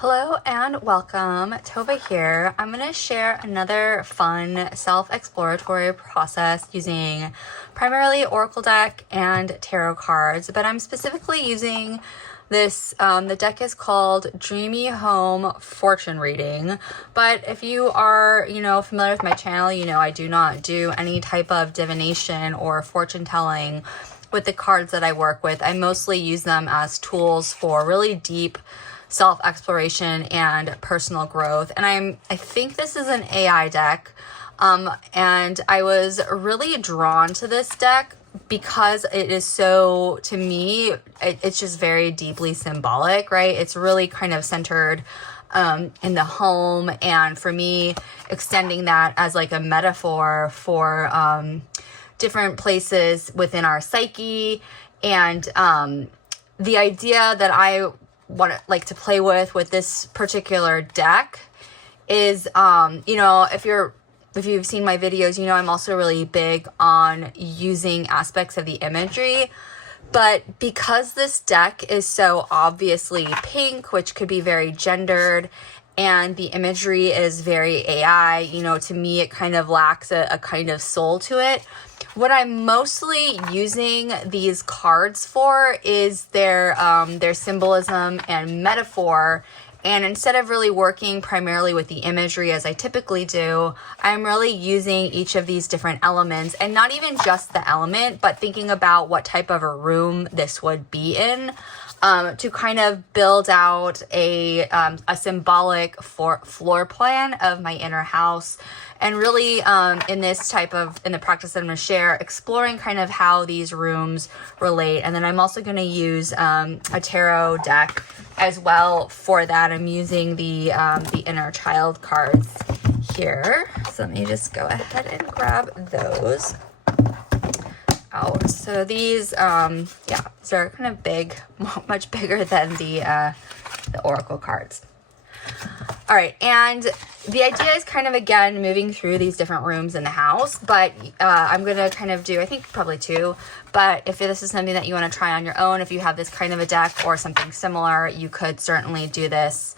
Hello and welcome. Tova here. I'm going to share another fun self-exploratory process using primarily Oracle deck and tarot cards, but I'm specifically using this, the deck is called Dreamy Home Fortune Reading. But if you are, familiar with my channel, I do not do any type of divination or fortune telling with the cards that I work with. I mostly use them as tools for really deep self-exploration and personal growth. And I think this is an AI deck. And I was really drawn to this deck because it is so, to me, it's just very deeply symbolic, right? It's really kind of centered in the home. And for me, extending that as like a metaphor for different places within our psyche. And the idea that I like to play with this particular deck is, if you've seen my videos, I'm also really big on using aspects of the imagery. But because this deck is so obviously pink, which could be very gendered, and the imagery is very AI, to me, it kind of lacks a kind of soul to it. What I'm mostly using these cards for is their symbolism and metaphor. And instead of really working primarily with the imagery as I typically do, I'm really using each of these different elements, and not even just the element, but thinking about what type of a room this would be in, to kind of build out a symbolic floor plan of my inner house. And really, in the practice that I'm going to share, exploring kind of how these rooms relate. And then I'm also going to use a tarot deck as well for that. I'm using the inner child cards here. So let me just go ahead and grab those out. So these, these are kind of big, much bigger than the Oracle cards. All right, and the idea is kind of, again, moving through these different rooms in the house, but I'm going to kind of do, I think, probably two, but if this is something that you want to try on your own, if you have this kind of a deck or something similar, you could certainly do this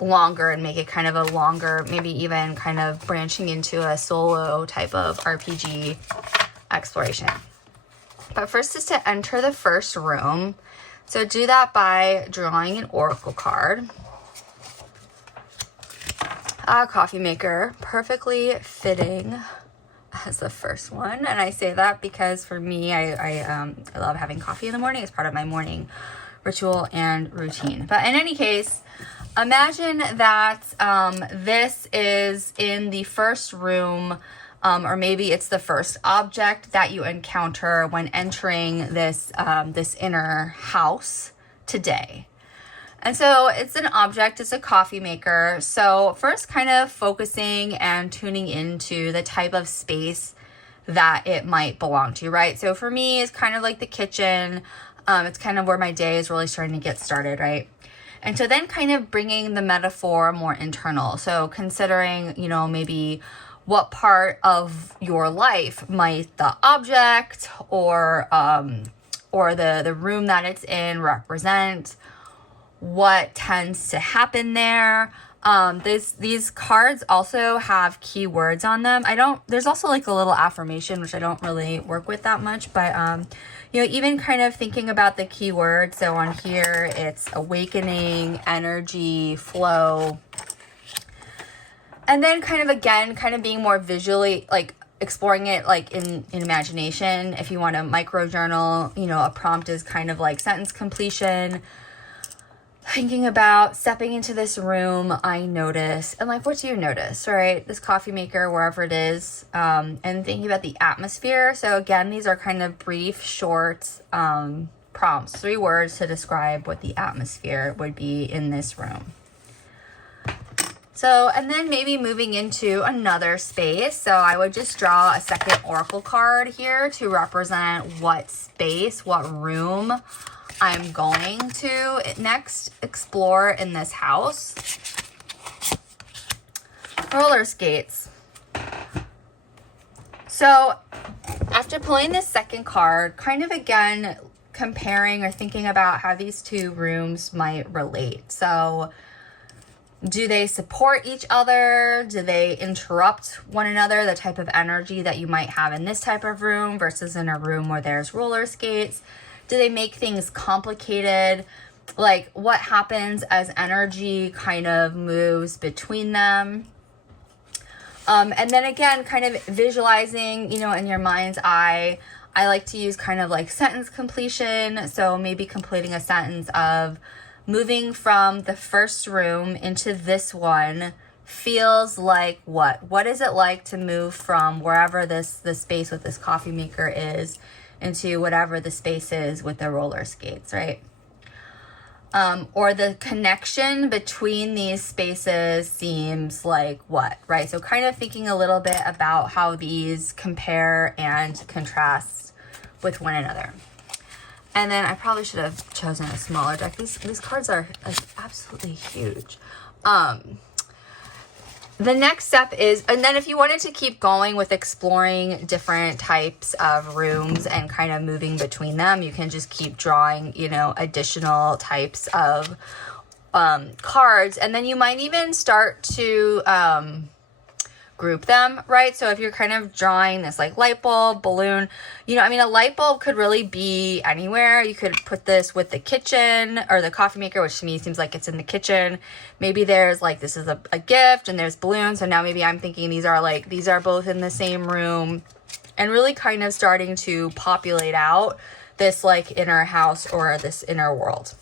longer and make it kind of a longer, maybe even kind of branching into a solo type of RPG exploration. But first is to enter the first room. So do that by drawing an oracle card. A coffee maker, perfectly fitting as the first one. And I say that because for me, I love having coffee in the morning. It's part of my morning ritual and routine. But in any case, imagine that this is in the first room, or maybe it's the first object that you encounter when entering this inner house today. And so it's an object, it's a coffee maker. So first kind of focusing and tuning into the type of space that it might belong to, right? So for me, it's kind of like the kitchen. It's kind of where my day is really starting to get started, right? And so then kind of bringing the metaphor more internal. So considering, maybe what part of your life might the object or the room that it's in represent, what tends to happen there. These cards also have keywords on them. There's also like a little affirmation, which I don't really work with that much, but, even kind of thinking about the keywords. So on here, it's awakening, energy, flow. And then kind of being more visually, like exploring it like in imagination. If you want to micro journal, a prompt is kind of like sentence completion. Thinking about stepping into this room, I notice, and like, what do you notice, right? This coffee maker, wherever it is, and thinking about the atmosphere. So again, these are kind of brief, short prompts, 3 words to describe what the atmosphere would be in this room. So, and then maybe moving into another space. So I would just draw a second oracle card here to represent what space, what room I'm going to next explore in this house. Roller skates. So after pulling this second card, kind of again comparing or thinking about how these two rooms might relate. So do they support each other? Do they interrupt one another? The type of energy that you might have in this type of room versus in a room where there's roller skates. Do they make things complicated? Like, what happens as energy kind of moves between them? And then again, kind of visualizing, you know, in your mind's eye. I like to use kind of like sentence completion. So maybe completing a sentence of moving from the first room into this one feels like what? What is it like to move from wherever the space with this coffee maker is into whatever the space is with the roller skates, right? Or the connection between these spaces seems like what, right? So kind of thinking a little bit about how these compare and contrast with one another. And then I probably should have chosen a smaller deck. These cards are like absolutely huge. The next step is, and then if you wanted to keep going with exploring different types of rooms and kind of moving between them, you can just keep drawing, you know, additional types of cards. And then you might even start to group them, right? So if you're kind of drawing this like light bulb, balloon, you know, I mean, a light bulb could really be anywhere. You could put this with the kitchen or the coffee maker, which to me seems like it's in the kitchen. Maybe there's like, this is a gift and there's balloons. So now maybe I'm thinking these are both in the same room, and really kind of starting to populate out this like inner house or this inner world.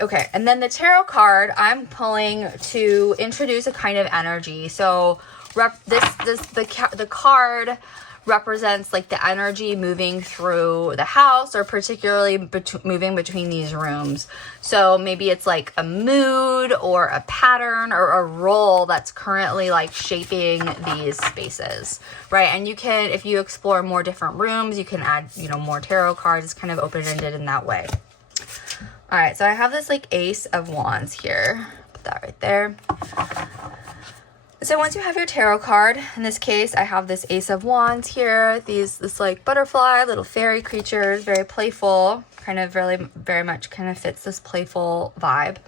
Okay, and then the tarot card I'm pulling to introduce a kind of energy. So the card represents like the energy moving through the house, or particularly moving between these rooms. So maybe it's like a mood or a pattern or a role that's currently like shaping these spaces, right? And you can, if you explore more different rooms, you can add, you know, more tarot cards. It's kind of open-ended in that way. All right, so I have this like Ace of Wands here. Put that right there. So once you have your tarot card, in this case, I have this Ace of Wands here. This like butterfly, little fairy creatures, very playful, kind of really very much kind of fits this playful vibe.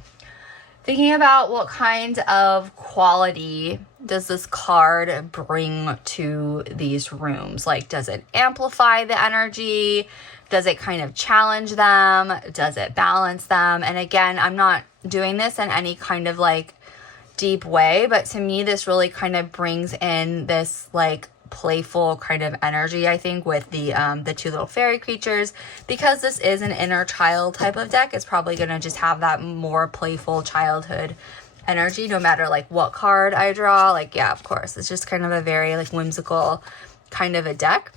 Thinking about what kind of quality does this card bring to these rooms? Like, does it amplify the energy? Does it kind of challenge them? Does it balance them? And again, I'm not doing this in any kind of like deep way, but to me, this really kind of brings in this like playful kind of energy, I think, with the two little fairy creatures. Because this is an inner child type of deck, it's probably going to just have that more playful childhood energy, no matter like what card I draw. Like, yeah, of course, it's just kind of a very like whimsical kind of a deck.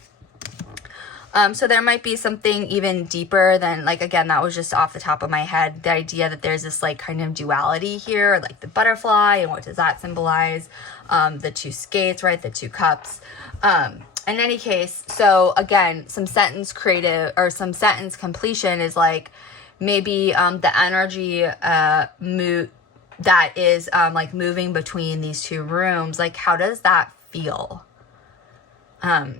So there might be something even deeper than, like, again, that was just off the top of my head, the idea that there's this like kind of duality here, like the butterfly, and what does that symbolize? The two skates, right? The two cups. In any case, so again, some sentence creative or some sentence completion is like maybe the energy that is like moving between these two rooms. Like, how does that feel?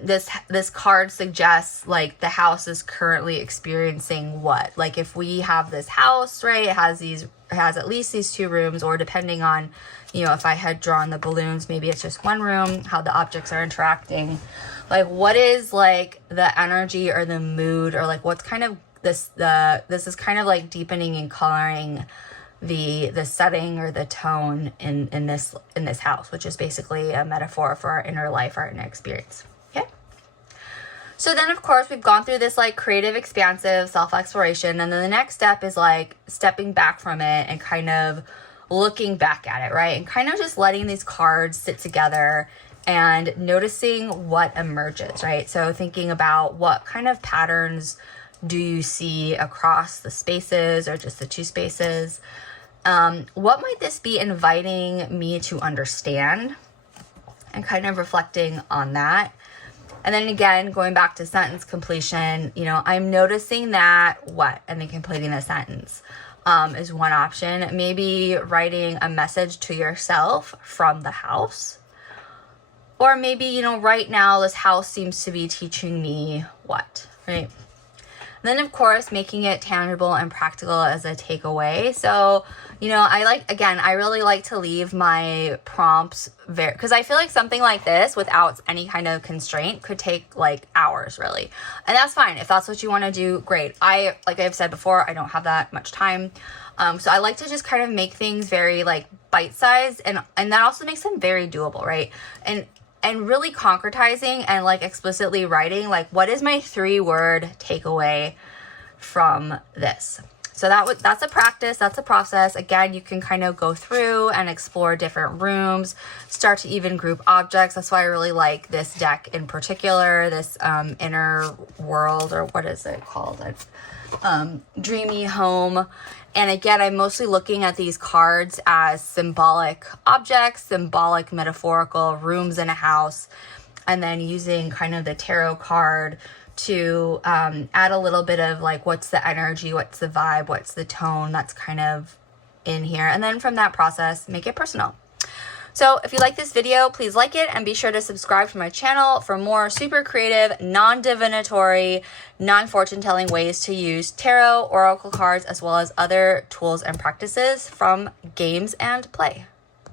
This card suggests like the house is currently experiencing what? Like, if we have this house, right, it has at least these two rooms, or depending on, you know, if I had drawn the balloons, maybe it's just one room, how the objects are interacting. Like, what is like the energy or the mood, or like what's kind of this is kind of like deepening and coloring the setting or the tone in this house, which is basically a metaphor for our inner life, our inner experience. Okay, so then of course we've gone through this like creative, expansive self-exploration, and then the next step is like stepping back from it and kind of looking back at it, right? And kind of just letting these cards sit together and noticing what emerges, right? So thinking about what kind of patterns do you see across the spaces, or just the two spaces? What might this be inviting me to understand? And kind of reflecting on that. And then again, going back to sentence completion, you know, I'm noticing that what, and then completing the sentence is one option. Maybe writing a message to yourself from the house. Or maybe, you know, right now this house seems to be teaching me what, right? then of course making it tangible and practical as a takeaway. So, you know, I really like to leave my prompts because I feel like something like this without any kind of constraint could take like hours really. And that's fine. If that's what you want to do, great. Like I've said before, I don't have that much time. So I like to just kind of make things very like bite-sized, and that also makes them very doable, right? And really concretizing and like explicitly writing like, what is my 3-word takeaway from this? So that's a practice, that's a process. Again, you can kind of go through and explore different rooms, start to even group objects. That's why I really like this deck in particular, this inner world, or what is it called? Dreamy home. And again, I'm mostly looking at these cards as symbolic objects, symbolic metaphorical rooms in a house, and then using kind of the tarot card to add a little bit of like, what's the energy, what's the vibe, what's the tone that's kind of in here. And then from that process, make it personal. So if you like this video, please like it and be sure to subscribe to my channel for more super creative, non-divinatory, non-fortune telling ways to use tarot, oracle cards, as well as other tools and practices from games and play.